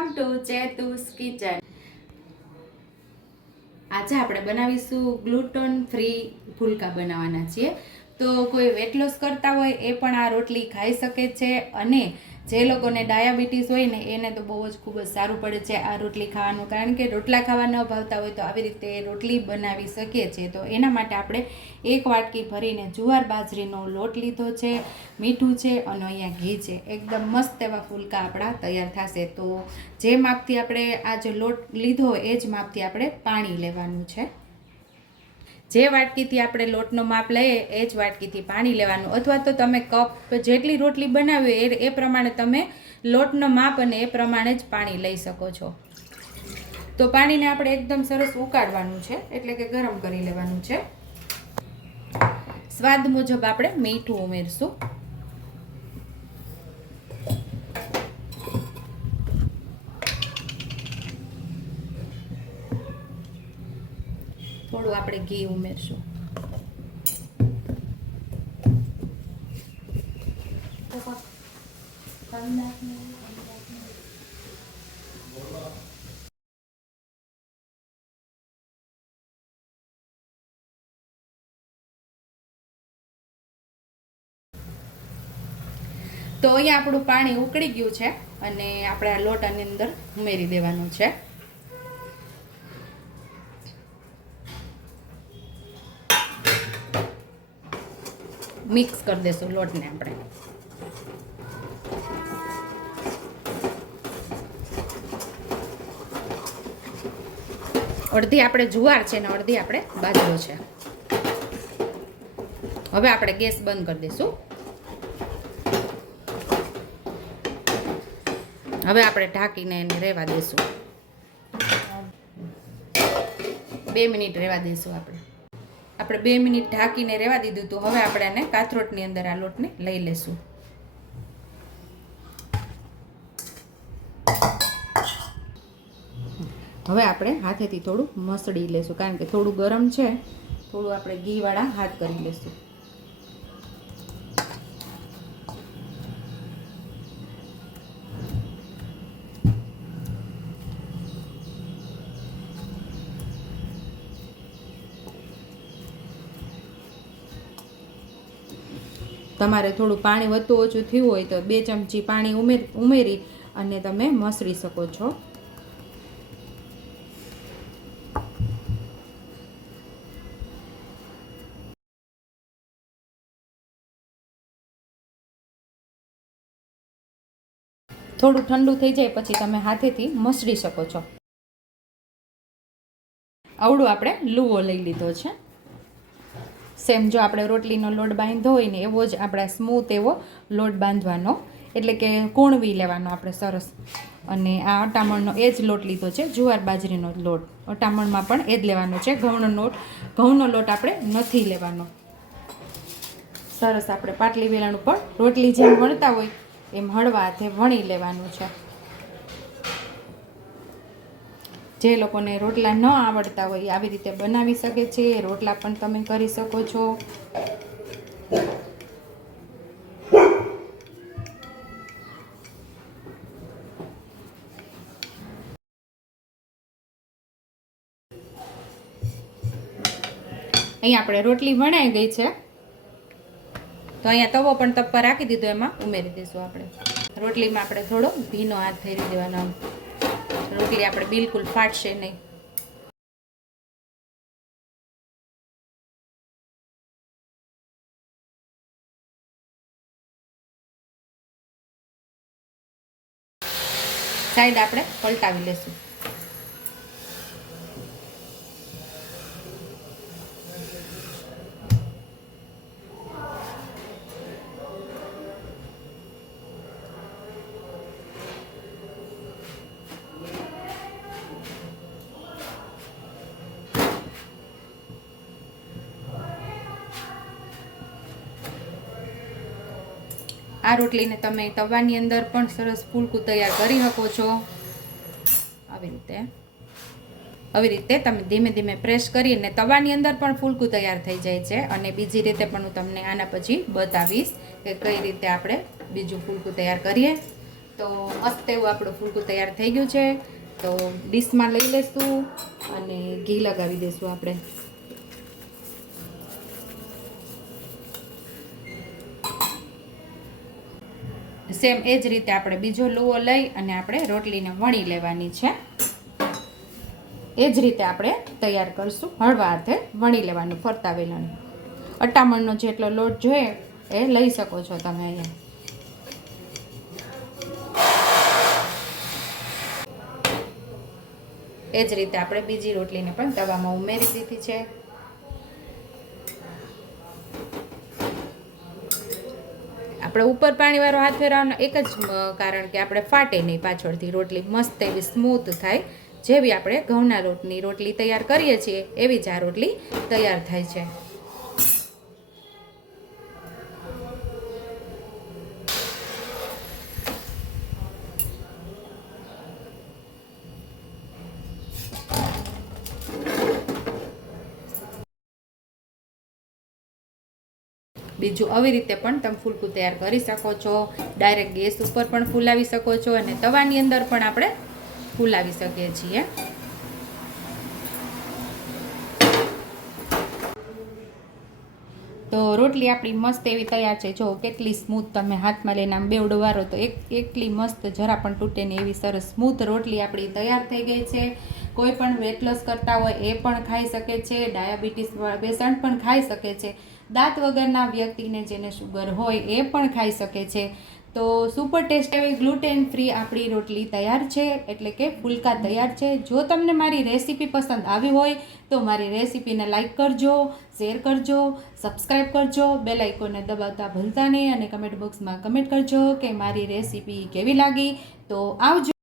Welcome to ચેતુસ kitchen. આજે આપણે બનાવીશું ગ્લુટન ફ્રી ફુલકા બનાવવાના છીએ। તો કોઈ વેટ લોસ કરતા હોય એ પણ આ રોટલી ખાઈ શકે છે, અને જે લોકોને ડાયાબિટીસ હોય ને એને તો બહુ જ ખૂબ જ સારું પડે છે આ રોટલી ખાવાનું, કારણ કે રોટલા ખાવા ન ભાવતા હોય તો આવી રીતે રોટલી બનાવી શકીએ છીએ। તો એના માટે આપણે એક વાટકી ભરીને જુવાર બાજરીનો લોટ લીધો છે, મીઠું છે અને અહીંયા ઘી છે। એકદમ મસ્ત એવા ફુલકા આપણા તૈયાર થશે। તો જે માપથી આપણે આ જે લોટ લીધો હોય એ જ માપથી આપણે પાણી લેવાનું છે। જે વાટકીથી આપણે લોટનો માપ લઈએ એ જ વાટકીથી પાણી લેવાનું, અથવા તો તમે કપ જેટલી રોટલી બનાવી હોય એ પ્રમાણે તમે લોટનો માપ અને એ પ્રમાણે જ પાણી લઈ શકો છો। તો પાણીને આપણે એકદમ સરસ ઉકાળવાનું છે, એટલે કે ગરમ કરી લેવાનું છે। સ્વાદ મુજબ આપણે મીઠું ઉમેરશું। થોડું આપણે ઘી ઉમેરશું। તો અહીંયા આપણું પાણી ઉકળી ગયું છે અને આપણે આ લોટ આની અંદર ઉમેરી દેવાનું છે। મિક્સ કરી દેશું લોટને આપણે। અડધી આપણે જુવાર છે ને અડધી આપણે બાજરો છે। હવે આપણે ગેસ બંધ કરી દઈશું। હવે આપણે ઢાંકીને એને રહેવા દઈશું, 2 મિનિટ રહેવા દઈશું આપણે 2 મિનિટ ઢાંકીને રહેવા દીધું। તો હવે આપણે આને કાથરોટની અંદર આ લોટને લઈ લેશું। હવે આપણે હાથેથી થોડું મસળી લેશું, કારણ કે થોડું ગરમ છે, થોડું આપણે ઘીવાળા હાથ કરી લેશું। તમારે થોડું પાણી વધતું ઓછું થયું હોય તો 2 ચમચી પાણી ઉમેરી અને તમે મસળી શકો છો। થોડું ઠંડુ થઈ જાય પછી તમે હાથેથી મસળી શકો છો। આવડું આપણે લુવો લઈ લીધો છે। સેમ જો આપણે રોટલીનો લોટ બાંધ્યો હોય ને એવો જ આપણે સ્મૂથ એવો લોટ બાંધવાનો, એટલે કે કૂણવી લેવાનો આપણે સરસ। અને આ અટામણનો એ જ લોટ લીધો છે, જુવાર બાજરીનો લોટ। અટામણમાં પણ એ જ લેવાનો છે, ઘઉંનો લોટ આપણે નથી લેવાનો। સરસ આપણે પાટલી વેલણ પર રોટલી જેમ વણતા હોય એમ હળવા હાથે વણી લેવાનું છે। જે લોકોને રોટલા ન આવડતા હોય આવી રીતે બનાવી શકે છે, રોટલા પણ તમે કરી શકો છો। અહીંયા આપણે રોટલી વણાઈ ગઈ છે, તો અહીંયા તવો પણ તપવા રાખી દીધો, એમાં ઉમેરી દઈશું આપણે। રોટલીમાં આપણે થોડો ઘીનો હાથ ફેરવી દેવાનો, રોટલી આપણે બિલકુલ ફાટશે નહીં। સાઈડ આપણે પલટાવી લેશું। આ રોટલીને તમે તવાની અંદર પણ સરસ ફૂલકું તૈયાર કરી શકો છો। આવી રીતે તમે ધીમે ધીમે પ્રેસ કરીને તવાની અંદર પણ ફૂલકું તૈયાર થઈ જાય છે। અને બીજી રીતે પણ હું તમને આના પછી બતાવીશ કે કઈ રીતે આપણે બીજું ફૂલકું તૈયાર કરીએ। તો મસ્ત એવું આપણું ફૂલકું તૈયાર થઈ ગયું છે. તો ડીશમાં લઈ લઈશું અને ઘી લગાવી દઈશું આપણે. સેમ એ જ રીતે આપણે બીજો લુવો લઈ અને આપણે રોટલીને વણી લેવાની છે. એ જ રીતે આપણે તૈયાર કરીશું. હળવા હાથે વણી લેવાનું ફરતા વેલણ. અટામણનો જેટલો લોટ જોઈએ એ લઈ શકો છો તમે અહીંયા. એ જ રીતે આપણે બીજી રોટલીને પણ તવામાં ઉમેરી દીધી છે. આપણે ઉપર પાણીવાળો હાથ ફેરવવાનો એક જ કારણ કે આપણે ફાટે નહીં પાછળથી, રોટલી મસ્ત એવી સ્મૂથ થાય. જેવી આપણે ઘઉંના લોટની રોટલી તૈયાર કરીએ છીએ એવી જ આ રોટલી તૈયાર થાય છે. બીજું આવી રીતે પણ તમે ફૂલકું તૈયાર કરી શકો છો. ડાયરેક્ટ ગેસ ઉપર પણ ફૂલાવી શકો છો અને તવાની અંદર પણ આપણે ફૂલાવી શકીએ છીએ. તો રોટલી આપણી મસ્ત એવી તૈયાર છે. જો કેટલી સ્મૂથ, તમે હાથમાં લઈને આમ બેવડો વારો તો એટલી મસ્ત, જરા પણ તૂટે નહીં એવી સરસ સ્મૂથ રોટલી આપણી તૈયાર થઈ ગઈ છે. કોઈ પણ વેટ લોસ કરતા હોય એ પણ ખાઈ શકે છે. ડાયાબિટીસ પેશન્ટ પણ ખાઈ શકે છે. દાંત વગરના વ્યક્તિને જેને શુગર હોય એ પણ ખાઈ શકે છે. તો સુપર ટેસ્ટ એવી ગ્લુટેન ફ્રી આપણી રોટલી તૈયાર છે, એટલે કે ફૂલકા તૈયાર છે. જો તમને મારી રેસીપી પસંદ આવી હોય તો મારી રેસીપીને લાઈક કરજો, શેર કરજો, સબસ્ક્રાઈબ કરજો, બેલ આઇકોનને દબાવતા ભૂલતા નહીં અને કમેન્ટ બોક્સમાં કમેન્ટ કરજો કે મારી રેસીપી કેવી લાગી. તો આવજો.